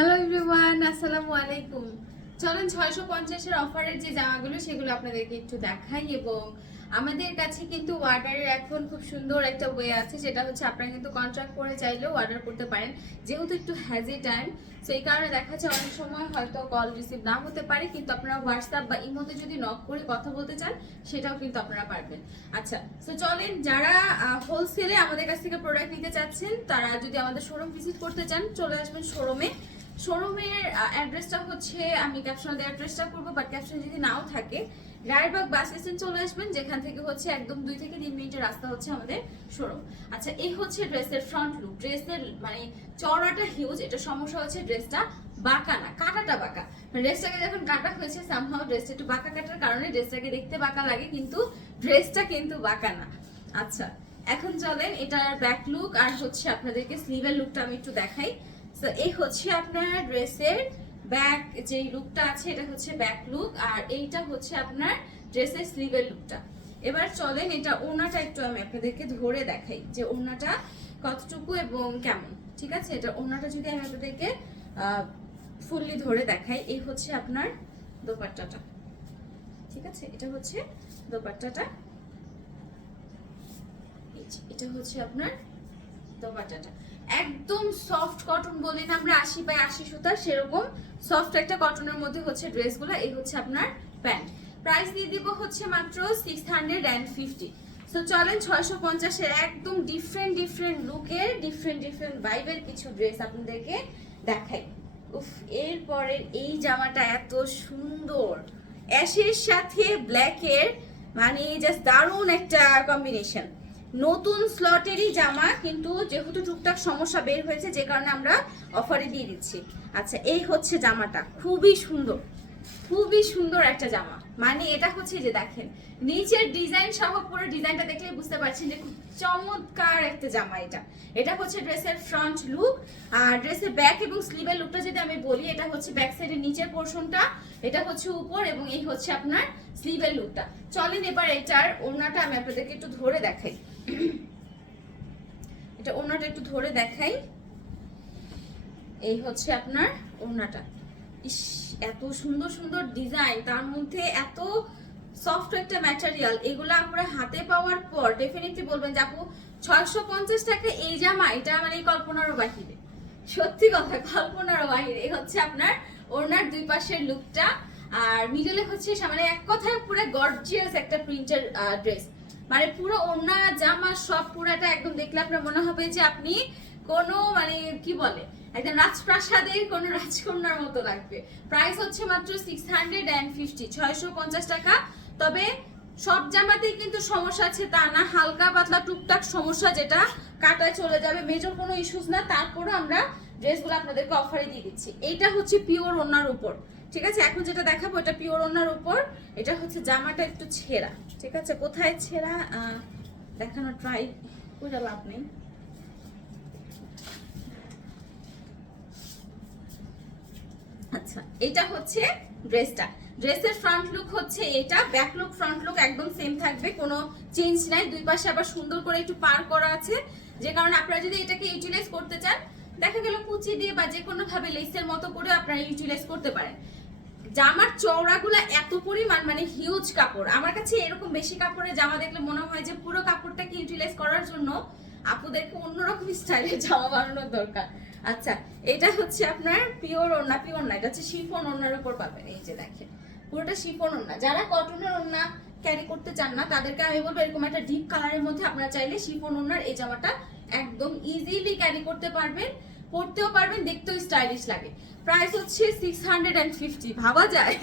Hello everyone আসসালামু আলাইকুম। চলেন ছয়শো পঞ্চাশের অফারের যে জামাগুলো, সেগুলো আপনাদেরকে একটু দেখাই এবং আমাদের কাছে কিন্তু অর্ডারের এখন খুব সুন্দর একটা ওয়ে আছে, সেটা হচ্ছে আপনারা কিন্তু কন্ট্রাক্ট করে চাইলেও অর্ডার করতে পারেন, যেহেতু একটু হ্যাজি টাইম তো এই কারণে দেখা যাচ্ছে অনেক সময় হয়তো কল রিসিভ না হতে পারে, কিন্তু আপনারা হোয়াটসঅ্যাপ বা ইমোতে যদি নক করে কথা বলতে চান, সেটাও কিন্তু আপনারা পারবেন। আচ্ছা তো চলেন যারা হোলসেলে আমাদের কাছ থেকে প্রোডাক্ট নিতে চাচ্ছেন, তারা যদি আমাদের শোরুম ভিজিট করতে চান, চলে আসবেন শোরুমে শোরুমের অ্যাড্রেসটা হচ্ছে, আমি ক্যাপশনে দেওয়ার চেষ্টা করব বাট ক্যাপশন যদি নাও থাকে রায়বাগ বাস স্ট্যান্ড চলে আসবেন, যেখান থেকে হচ্ছে একদম দুই থেকে তিন মিনিটের রাস্তা হচ্ছে আমাদের শোরুম আচ্ছা এই হচ্ছে ড্রেসের ফ্রন্ট লুক ড্রেসের মানে চড়াটা হিউজ এটা সমস্যা হচ্ছে ড্রেসটা বাঁকা না, কাটাটা বাঁকা। ড্রেসটাকে যখন কাটা হয়েছে সামহাও ড্রেসটা একটু বাঁকা কাটার কারণে ড্রেসটাকে দেখতে বাঁকা লাগে, কিন্তু ড্রেসটা কিন্তু বাঁকা না। আচ্ছা এখন চলেন এটার ব্যাক লুক আর হচ্ছে আপনাদেরকে স্লিভের লুকটা আমি একটু দেখাই। তো এই হচ্ছে আপনার ড্রেসের ব্যাক যে লুকটা আছে, এটা হচ্ছে ব্যাক লুক আর এইটা হচ্ছে আপনার ড্রেসের স্লিভের লুকটা এবার চলেন, এটা ওড়নাটা একটু আমি আপনাদেরকে ধরে দেখাই যে ওড়নাটা কতটুকু এবং কেমন, ঠিক আছে? এটা ওড়নাটা যদি আমি আপনাদেরকে ফুললি ধরে দেখাই, এই হচ্ছে আপনার দোপাট্টাটা। ঠিক আছে? এটা হচ্ছে দোপাট্টাটা। এটা হচ্ছে আপনার দোপাট্টাটা। একদম সফট কটন বলি না আমরা আশি বাই আশি সুতা, সেরকম সফট একটা কটনের মধ্যে হচ্ছে ড্রেসগুলো, এই হচ্ছে আপনার প্যান্ট। প্রাইস দিয়ে দিব হচ্ছে মাত্র six hundred and fifty so চলেন ছয়শো পঞ্চাশের একদম ডিফারেন্ট ডিফারেন্ট লুকের ডিফারেন্ট ডিফারেন্ট ভাইবের কিছু ড্রেস আপনাদেরকে দেখাই। উফ, এরপরের এই জামাটা এত সুন্দর। অ্যাশের সাথে ব্ল্যাকের মানে জাস্ট দারুণ একটা কম্বিনেশন নতুন স্লটেরই জামা, কিন্তু যেহেতু টুকটাক সমস্যা বের হয়েছে, যে কারণে আমরা অফারে দিয়ে দিচ্ছি। আচ্ছা এই হচ্ছে জামাটা। খুবই সুন্দর। খুবই সুন্দর একটা জামা। মানে এটা হচ্ছে যে দেখেন, নিচের ডিজাইন সহ পুরো ডিজাইনটা দেখলে বুঝতে পারছেন যে খুব চমৎকার একটা জামা এটা। এটা হচ্ছে ড্রেসের ফ্রন্ট লুক আর ড্রেসের ব্যাক এবং স্লিভের লুকটা যদি আমি বলি, এটা হচ্ছে ব্যাক সাইডের নিচের পোর্শনটা এটা হচ্ছে উপর এবং এই হচ্ছে আপনার স্লিভের লুকটা চলেন এবার এটার ওড়নাটা আমি আপনাদেরকে একটু ধরে দেখাই। এটা ওড়নাটা একটু ধরে দেখাই। এই হচ্ছে আপনার ওড়নাটা। ইস, এত সুন্দর সুন্দর ডিজাইন তার মধ্যে এত সফট একটা ম্যাটেরিয়াল এগুলো আমরা হাতে পাওয়ার পর ডেফিনেটলি বলবেন যে আপু, ছয়শো পঞ্চাশ টাকা এই জামা, এটা মানে কল্পনারও বাহিরে। সত্যি কথা, কল্পনারও বাহিরে। এই হচ্ছে আপনার ওড়নার দুই পাশের লুকটা আর মিডলে হচ্ছে মানে এক কথায় পুরো গর্জিয়াস একটা প্রিন্টের ড্রেস মানে পুরো ওড়না, জামা সব পুরাটা একদম দেখলে আপনার মনে হবে যে আপনি কোনো মানে কি বলে, একদম রাজপ্রাসাদের কোনো রাজকন্যার মতো লাগবে। প্রাইস হচ্ছে মাত্র সিক্স হান্ড্রেড অ্যান্ড ফিফটি ছয়শো পঞ্চাশ টাকা। তবে সব জামাতেই কিন্তু সমস্যা আছে তা না, হালকা পাতলা টুকটাক সমস্যা যেটা কাটায় চলে যাবে মেজর কোনো ইস্যুস না। তারপরও আমরা ড্রেসগুলো আপনাদেরকে অফারে দিয়ে দিচ্ছি। এইটা হচ্ছে পিওর ওনার উপর, ঠিক আছে? এখন যেটা দেখাবো, এটা পিওর ওনার উপর, এটা হচ্ছে জামাটা একটু ছেঁড়া, ঠিক আছে? কোথায় ছেঁড়া? দেখানো ট্রাই করে লাভ নেই? আচ্ছা এটা হচ্ছে ড্রেসটা ড্রেসের ফ্রন্ট লুক হচ্ছে এটা ব্যাক লুক ফ্রন্ট লুক একদম সেম থাকবে, কোনো চেঞ্জ নাই। দুই পাশে আবার সুন্দর করে একটু পার করা আছে। যে কারণে আপনারা যদি এটাকে ইউটিলাইজ করতে চান দেখা গেল কুচি দিয়ে বা যে কোনো ভাবে লেসের মতো করে আপনারা ইউটিলাইজ করতে পারেন। জামার চওড়াগুলা এত পরিমাণ মানে হিউজ কাপড়। আমার কাছে এরকম বেশি কাপড়ের জামা দেখলে মনে হয় যে পুরো কাপড়টাকে ইউটিলাইজ করার জন্য আপুদেরকে অন্যরকম স্টাইলের জামা বানানোর দরকার। আচ্ছা এটা হচ্ছে আপনার পিওর ওড়না। পিওর না, এটা হচ্ছে শিফন ওড়নার উপর পাবেন। এই যে দেখেন, পুরোটা শিফন ওড়না। যারা কটনের ওড়না ক্যারি করতে চান না, তাদেরকে আমি বলব এরকম একটা ডিপ কালারের মধ্যে আপনারা চাইলে শিফন ওড়নার এই জামাটা একদম ইজিলি ক্যারি করতে পারবেন পরতেও পারবেন, দেখতেও স্টাইলিশ লাগে। প্রাইস হচ্ছে সিক্স হান্ড্রেড অ্যান্ড ফিফটি ভাবা যায়?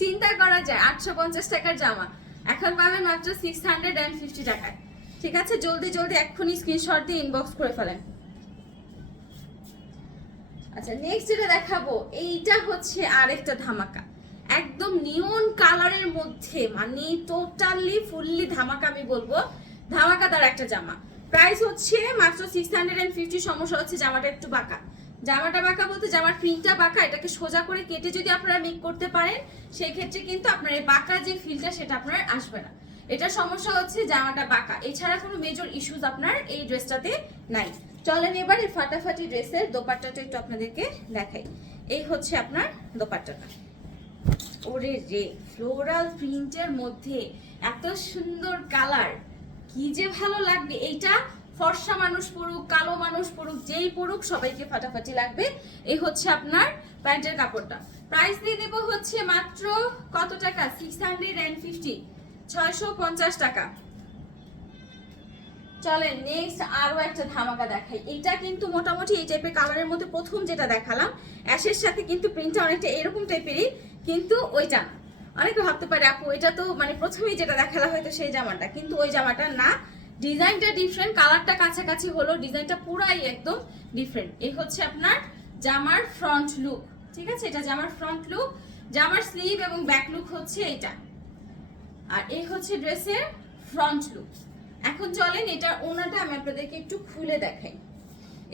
চিন্তা করা যায়, আটশো পঞ্চাশ টাকার জামা। এখন পাবেন মাত্র সিক্স হান্ড্রেড অ্যান্ড ফিফটি টাকায়। ঠিক আছে? জলদি জলদি এক্ষুনি স্ক্রিনশট দিয়ে ইনবক্স করে ফেলেন। আচ্ছা নেক্সট যেটা দেখাবো, এইটা হচ্ছে আরেকটা ধামাকা। একদম নিয়ন কালারের মধ্যে মানে টোটালি ফুললি ধামাকা আমি বলব, ধামাকাদার একটা জামা। প্রাইস হচ্ছে মাত্র সিক্স হান্ড্রেড অ্যান্ড ফিফটি সমস্যা হচ্ছে জামাটা একটু বাঁকা। জামাটা বাঁকা বলতে জামার প্রিন্টটা বাঁকা, এটাকে সোজা করে কেটে যদি আপনারা মেক করতে পারেন সেই ক্ষেত্রে কিন্তু আপনার এই বাঁকা যে ফিলটা সেটা আপনার আসবে না। এটা সমস্যা হচ্ছে জামাটা বাঁকা। এছাড়া কোনো মেজর ইস্যুস আপনার এই ড্রেসটাতে নাই। চলেন এবার এই ফাটাফাটি ড্রেসের দোপাট্টাটা একটু আপনাদেরকে দেখাই। এই হচ্ছে আপনার দোপাট্টাটা। ওরে রে ফ্লোরাল প্রিন্টের মধ্যে এত সুন্দর কালার কি যে ভালো লাগবে, এইটা ফর্সা মানুষ পড়ুক কালো মানুষ পড়ুক যেই পড়ুক সবাইকে ফাটাফাটি লাগবে। এই হচ্ছে আপনার প্যান্টের কাপড়টা। প্রাইস দিয়ে দেবো হচ্ছে মাত্র কত টাকা? সিক্স হান্ড্রেড অ্যান্ড ফিফটি ছয়শো পঞ্চাশ টাকা। চলেন নেক্সট আরও একটা ধামাকা দেখাই। এটা কিন্তু মোটামুটি এই টাইপের কালারের মধ্যে প্রথম যেটা দেখালাম, অ্যাশের সাথে কিন্তু প্রিন্টটা অনেকটা এরকম টাইপেরই কিন্তু ওইটা অনেকে ভাবতে পারে, আপু, এটা তো মানে প্রথমেই যেটা দেখালা হয়তো সেই জামাটা। কিন্তু ওই জামাটা না। ডিজাইনটা ডিফারেন্ট কালারটা কাছাকাছি হলো ডিজাইনটা পুরাই একদম ডিফারেন্ট এই হচ্ছে আপনার জামার ফ্রন্ট লুক ঠিক আছে? এটা জামার ফ্রন্ট লুক জামার স্লিভ এবং ব্যাক লুক হচ্ছে এটা আর এই হচ্ছে ড্রেসের ফ্রন্ট লুক এখন চলেন এটার ওনাটা আমি আপনাদেরকে একটু খুলে দেখাই।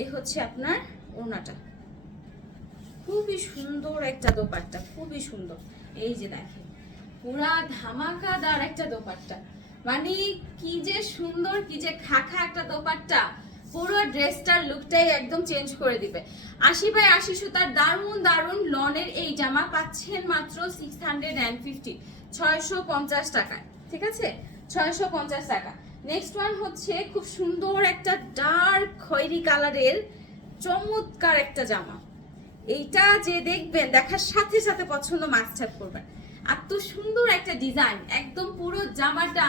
এই হচ্ছে আপনার ওনাটা খুবই সুন্দর একটা দোপাট্টা, খুবই সুন্দর। এই যে দেখেন পুরা ধামাকাদার একটা দোপাট্টা। মানে কি যে সুন্দর, কি যে খাখা একটা দোপাট্টা। পুরো ড্রেসটার লুকটাই একদম চেঞ্জ করে দিবে। আশি বাই আশি সুতার দারুণ দারুণ লনের এই জামা পাচ্ছেন মাত্র সিক্স হান্ড্রেড অ্যান্ড ফিফটি ছয়শো পঞ্চাশ টাকায়, ঠিক আছে? ছয়শো পঞ্চাশ টাকা। নেক্সট ওয়ান হচ্ছে খুব সুন্দর একটা ডার্ক খয়েরি কালারের চমৎকার একটা জামা। এইটা যে দেখবেন, দেখার সাথে সাথে পছন্দ মাস্টার করবেন। এত সুন্দর একটা ডিজাইন একদম পুরো জামাটা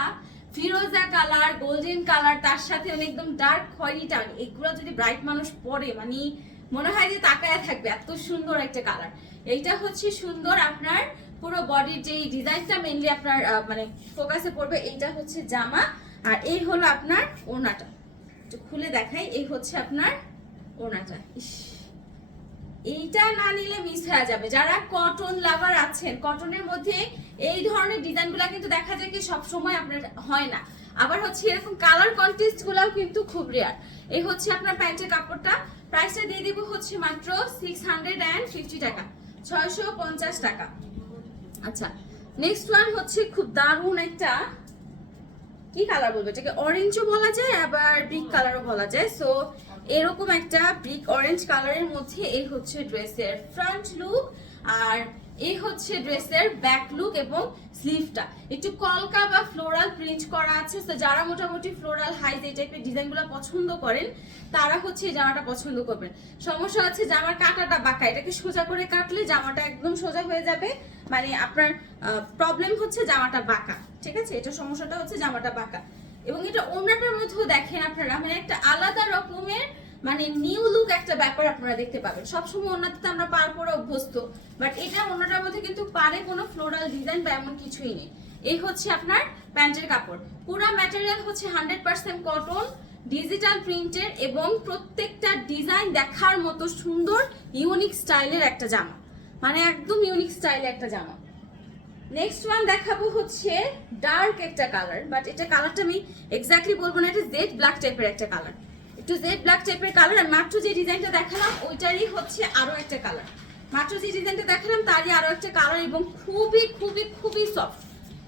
ফিরোজা কালার গোল্ডেন কালার তার সাথে মানে একদম ডার্ক খয়েরিটা এগুলো যদি ব্রাইট মানুষ পরে মানে মনে হয় যে তাকায় থাকবে, এত সুন্দর একটা কালার এইটা হচ্ছে সুন্দর আপনার পুরো বডির যে ডিজাইনটা মেনলি আপনার মানে ফোকাসে পড়বে, এইটা হচ্ছে জামা, আর এই হলো আপনার ওনাটা খুলে দেখাই, এই হচ্ছে আপনার ওনাটা ইস। এইটা না নিলে মিস হয়ে যাবে। যারা কটন লাভার আছেন কটনের মধ্যে এই ধরনের ডিজাইনগুলো কিন্তু দেখা যায় কি সব সময় আপনার হয় না। আবার হচ্ছে এরকম কালার কন্টেস্ট গুলাও কিন্তু খুব রেয়ার এই হচ্ছে আপনার প্যান্টের কাপড়টা। প্রাইসটা দিয়ে দিব হচ্ছে মাত্র সিক্স হান্ড্রেড অ্যান্ড ফিফটি টাকা, ছয়শো পঞ্চাশ টাকা। আচ্ছা নেক্সট ওয়ান হচ্ছে খুব দারুণ একটা, কি কালার বলব? এটাকে অরেঞ্জও বলা যায়, আবার ব্রিক কালারও বলা যায়। সো এরকম একটা ব্রিক অরেঞ্জ কালারের মধ্যে এই হচ্ছে ড্রেসের ফ্রন্ট লুক আর এই হচ্ছে ড্রেসের ব্যাক লুক এবং স্লিভটা একটু কলকা বা ফ্লোরাল প্রিন্ট করা আছে। তো যারা মোটামুটি ফ্লোরাল হাইজ এই টাইপের ডিজাইনগুলো পছন্দ করেন, তারা হচ্ছে এই জামাটা পছন্দ করবেন। সমস্যা হচ্ছে জামার কাটাটা বাঁকা। এটাকে সোজা করে কাটলে জামাটা একদম সোজা হয়ে যাবে। মানে আপনার প্রবলেম হচ্ছে জামাটা বাঁকা। ঠিক আছে? এটা সমস্যাটা হচ্ছে জামাটা বাঁকা। এবং এটা ওনাটার মধ্যেও দেখেন আপনারা মানে একটা আলাদা রকমের মানে নিউ লুক একটা ব্যাপার আপনারা দেখতে পাবেন। সবসময় ওনাতে আমরা পার পরে অভ্যস্ত বাট এটা ওনাটার মধ্যে কিন্তু পারে কোনো ফ্লোরাল ডিজাইন বা এমন কিছুই নেই। এই হচ্ছে আপনার প্যান্টের কাপড়। পুরো ম্যাটেরিয়াল হচ্ছে হান্ড্রেড পার্সেন্ট কটন ডিজিটাল প্রিন্টের এবং প্রত্যেকটা ডিজাইন দেখার মতো সুন্দর ইউনিক স্টাইলের একটা জামা। মানে একদম ইউনিক স্টাইলের একটা জামা। নেক্সট ওয়ান দেখাবো হচ্ছে ডার্ক একটা কালার বাট এটা কালারটা আমি এক্স্যাক্টলি বলব না, এটা জেড ব্ল্যাক টাইপের একটা কালার একটু জেড ব্ল্যাক টাইপের কালার আর মাত্র যে ডিজাইনটা দেখালাম, ওইটারই হচ্ছে আরও একটা কালার মাত্র যে ডিজাইনটা দেখালাম, তারই আরও একটা কালার এবং খুবই খুবই খুবই সফট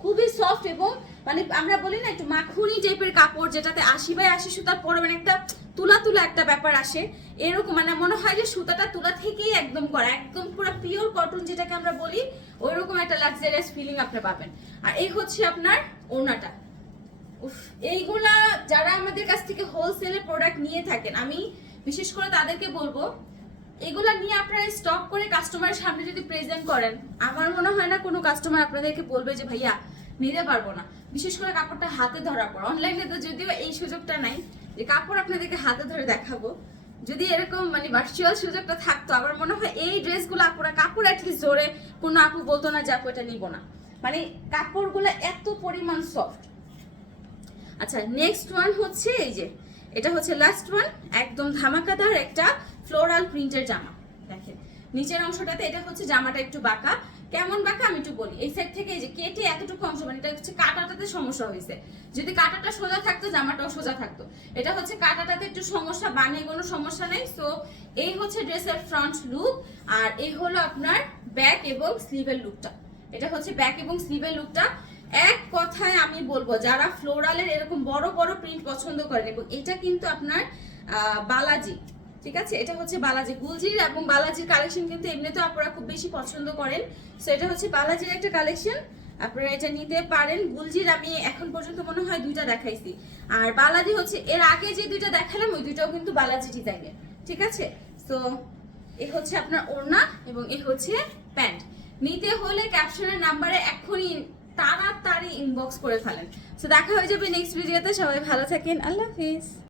খুবই সফট এবং মানে আমরা বলি না একটু মাখুনি টাইপের কাপড় যেটাতে আশি বাই আশি সুতার পরে মানে একটা তুলা তুলা একটা ব্যাপার আসে। এরকম মানে মনে হয় যে সুতাটা তুলা থেকেই একদম করা একদম পুরো পিওর কটন যেটাকে আমরা বলি ওইরকম একটা লাক্সারিয়াস ফিলিং আপনি পাবেন। আর এই হচ্ছে আপনার ওড়নাটা। উফ, এইগুলা যারা আমাদের কাছ থেকে হোলসেলে প্রোডাক্ট নিয়ে থাকেন আমি বিশেষ করে তাদেরকে বলব এগুলা নিয়ে আপনারা স্টক করে কাস্টমারের সামনে যদি প্রেজেন্ট করেন আমার মনে হয় না কোনো কাস্টমার আপনাদেরকে বলবে যে ভাইয়া নিতে পারব না। বিশেষ করে কাপড়টা হাতে ধরার পর অনলাইনে তো যদিও এই সুযোগটা নাই, যে কাপড় আপনাদেরকে হাতে ধরে দেখাবো। যদি এরকম মানে ভার্চুয়াল সুযোগটা থাকতো, আমার মনে হয় এই ড্রেসগুলো আপুরা কাপড় অ্যাটলিস্ট ধরে কোনো আপু বলতো না যে আপু এটা নিবো না। মানে কাপড়গুলো এত পরিমাণ সফট আচ্ছা নেক্সট ওয়ান হচ্ছে এই যে, এটা হচ্ছে লাস্ট ওয়ান একদম ধামাকাদার একটা ফ্লোরাল প্রিন্টের জামা। দেখেন, নিচের অংশটাতে এটা হচ্ছে জামাটা একটু বাঁকা কেমন বাঁকা আমি একটু বলি। এই সাইড থেকে এই যে কেটে এতটুকু অংশ মানে এটা হচ্ছে কাটাটাতে সমস্যা হয়েছে। যদি কাটাটা সোজা থাকতো, জামাটাও সোজা থাকতো। এটা হচ্ছে কাটাটাতে একটু সমস্যা, বানিয়ে কোনো সমস্যা নেই। সো এই হচ্ছে ড্রেসের ফ্রন্ট লুক আর এই হলো আপনার ব্যাক এবং স্লিভের লুকটা এটা হচ্ছে ব্যাক এবং স্লিভের লুকটা এক কথায় আমি বলব, যারা ফ্লোরালের এরকম বড় বড় প্রিন্ট পছন্দ করেন, এবং এটা কিন্তু আপনার বালাজি ঠিক আছে? এটা হচ্ছে বালাজি গুলজির এবং বালাজির কালেকশন কিন্তু এমনিতেও আপনারা খুব বেশি পছন্দ করেন। সো এটা হচ্ছে বালাজির একটা কালেকশন আপনারা এটা নিতে পারেন। গুলজির আমি এখন পর্যন্ত মনে হয় দুইটা দেখাইছি। আর বালাজি হচ্ছে, এর আগে যে দুইটা দেখালাম, ওই দুইটাও কিন্তু বালাজি ডিজাইনের ঠিক আছে? সো এ হচ্ছে আপনার ওড়না এবং এ হচ্ছে প্যান্ট। নিতে হলে ক্যাপশনের নাম্বারে এখনই তাড়াতাড়ি ইনবক্স করে ফেলেন। সো দেখা হয়ে যাবে নেক্সট ভিডিওতে সবাই ভালো থাকেন। আল্লাহ হাফিজ।